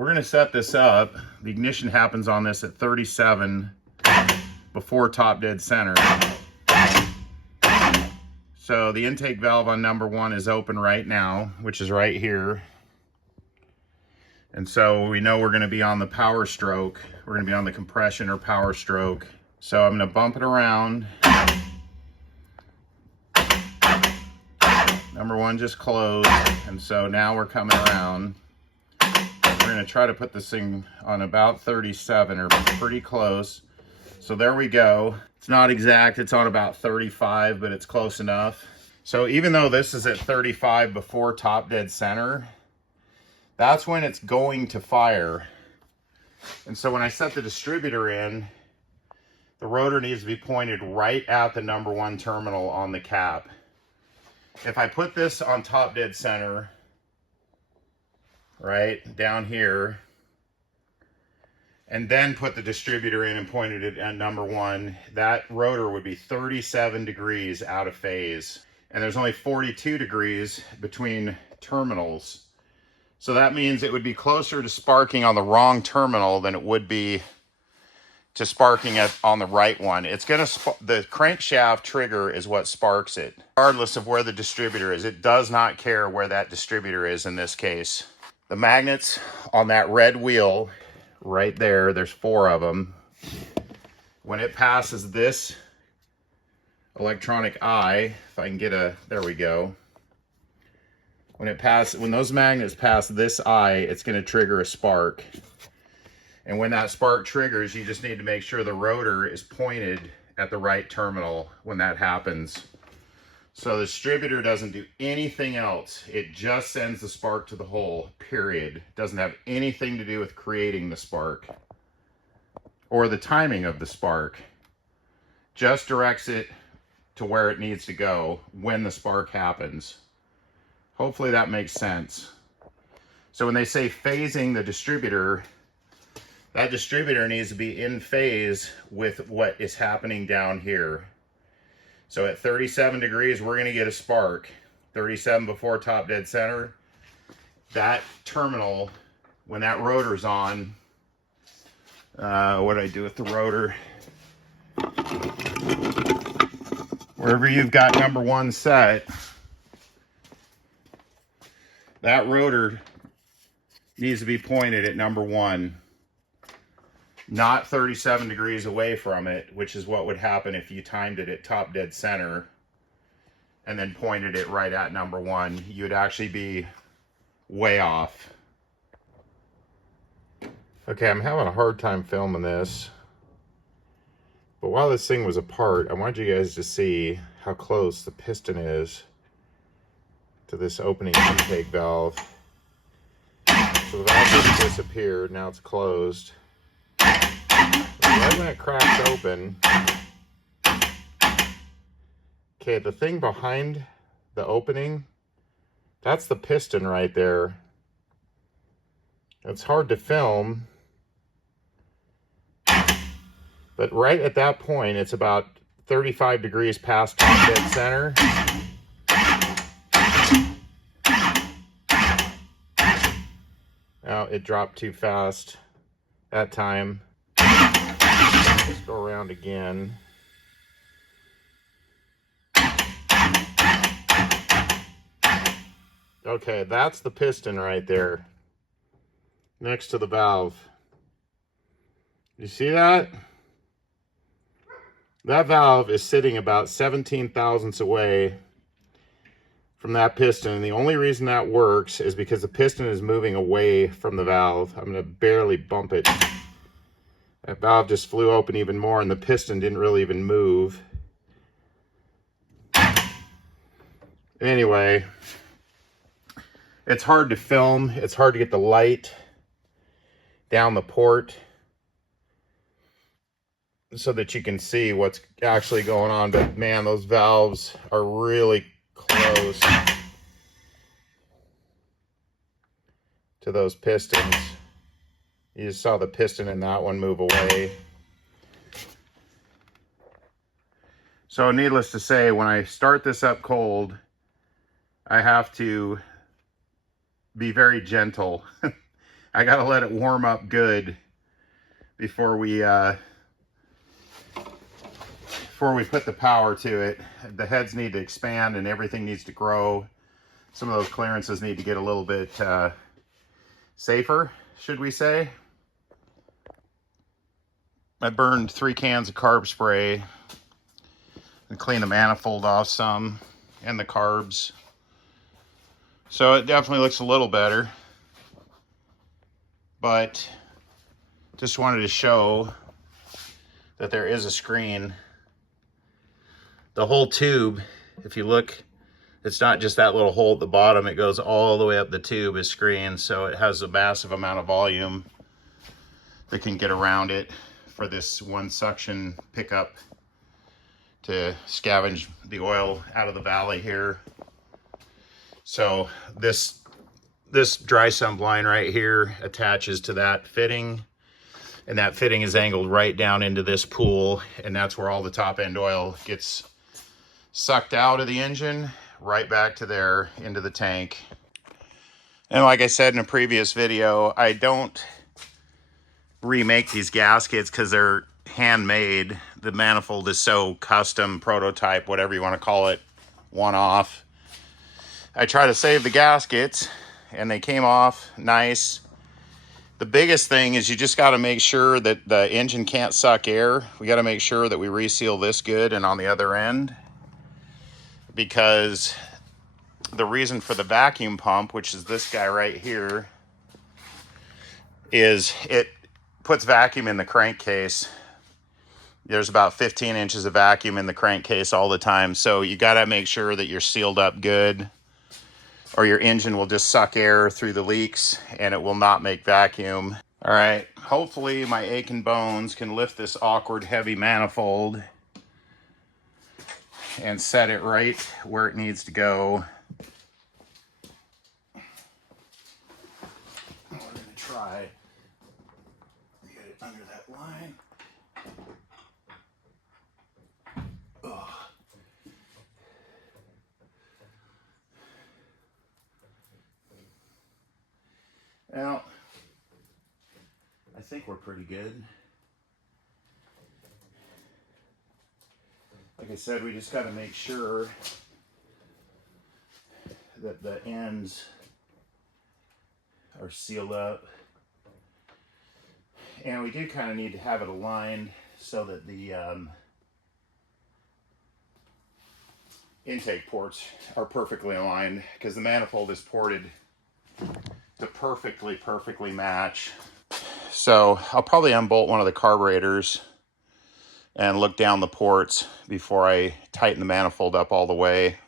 we're gonna set this up. The ignition happens on this at 37 before top dead center. So the intake valve on number 1 is open right now, which is right here. And so we know we're gonna be on the power stroke. We're gonna be on the compression or power stroke. So I'm gonna bump it around. Number 1 just closed, and so now we're coming around. We're gonna try to put this thing on about 37 or pretty close. So there we go. It's not exact, it's on about 35, but it's close enough. So even though this is at 35 before top dead center, that's when it's going to fire. And so when I set the distributor in, the rotor needs to be pointed right at the number 1 terminal on the cap. If I put this on top dead center, right down here, and then put the distributor in and pointed it at number 1, that rotor would be 37 degrees out of phase. And there's only 42 degrees between terminals. So that means it would be closer to sparking on the wrong terminal than it would be to sparking it on the right one. It's gonna, the crankshaft trigger is what sparks it, regardless of where the distributor is. It does not care where that distributor is in this case. The magnets on that red wheel right there, there's 4 of them. When it passes this electronic eye, if I can get a, there we go. When those magnets pass this eye, it's gonna trigger a spark. And when that spark triggers, you just need to make sure the rotor is pointed at the right terminal when that happens. So the distributor doesn't do anything else. It just sends the spark to the hole, period. It doesn't have anything to do with creating the spark or the timing of the spark. Just directs it to where it needs to go when the spark happens. Hopefully that makes sense. So when they say phasing the distributor, that distributor needs to be in phase with what is happening down here. So at 37 degrees, we're gonna get a spark. 37 before top dead center. That terminal, when that rotor's on, what do I do with the rotor? Wherever you've got number 1 set, that rotor needs to be pointed at number 1. Not 37 degrees away from it, which is what would happen if you timed it at top dead center and then pointed it right at number 1. You'd actually be way off. Okay, I'm having a hard time filming this. But while this thing was apart, I wanted you guys to see how close the piston is to this opening intake valve. So the valve just disappeared, now it's closed. Right when it cracks open, okay, the thing behind the opening, that's the piston right there. It's hard to film, but right at that point, it's about 35 degrees past top dead center. Now it dropped too fast that time. Let's go around again. Okay, that's the piston right there next to the valve. You see that? That valve is sitting about 17 thousandths away from that piston. And the only reason that works is because the piston is moving away from the valve. I'm going to barely bump it. That valve just flew open even more and the piston didn't really even move. Anyway, it's hard to film. It's hard to get the light down the port so that you can see what's actually going on. But man, those valves are really close to those pistons. You just saw the piston in that one move away. So needless to say, when I start this up cold, I have to be very gentle. I gotta let it warm up good before we put the power to it. The heads need to expand and everything needs to grow. Some of those clearances need to get a little bit safer, should we say. I burned 3 cans of carb spray and cleaned the manifold off some and the carbs. So it definitely looks a little better. But just wanted to show that there is a screen. The whole tube, if you look, it's not just that little hole at the bottom, it goes all the way up the tube is screened, so it has a massive amount of volume that can get around it for this one suction pickup to scavenge the oil out of the valley here. So this dry sump line right here attaches to that fitting, and that fitting is angled right down into this pool, and that's where all the top end oil gets sucked out of the engine right back to there into the tank. And like I said in a previous video, I don't remake these gaskets because they're handmade. The manifold is so custom, prototype, whatever you want to call it, one-off. I try to save the gaskets and they came off nice. The biggest thing is you just got to make sure that the engine can't suck air. We got to make sure that we reseal this good and on the other end, because the reason for the vacuum pump, which is this guy right here, is it puts vacuum in the crankcase. There's about 15 inches of vacuum in the crankcase all the time, so you got to make sure that you're sealed up good, or your engine will just suck air through the leaks and it will not make vacuum. All right, hopefully my aching bones can lift this awkward heavy manifold and set it right where it needs to go. We're gonna try to get it under that line. Ugh. Well, I think we're pretty good. Like I said, we just got to make sure that the ends are sealed up. And we do kind of need to have it aligned so that the intake ports are perfectly aligned, because the manifold is ported to perfectly match. So I'll probably unbolt one of the carburetors and look down the ports before I tighten the manifold up all the way.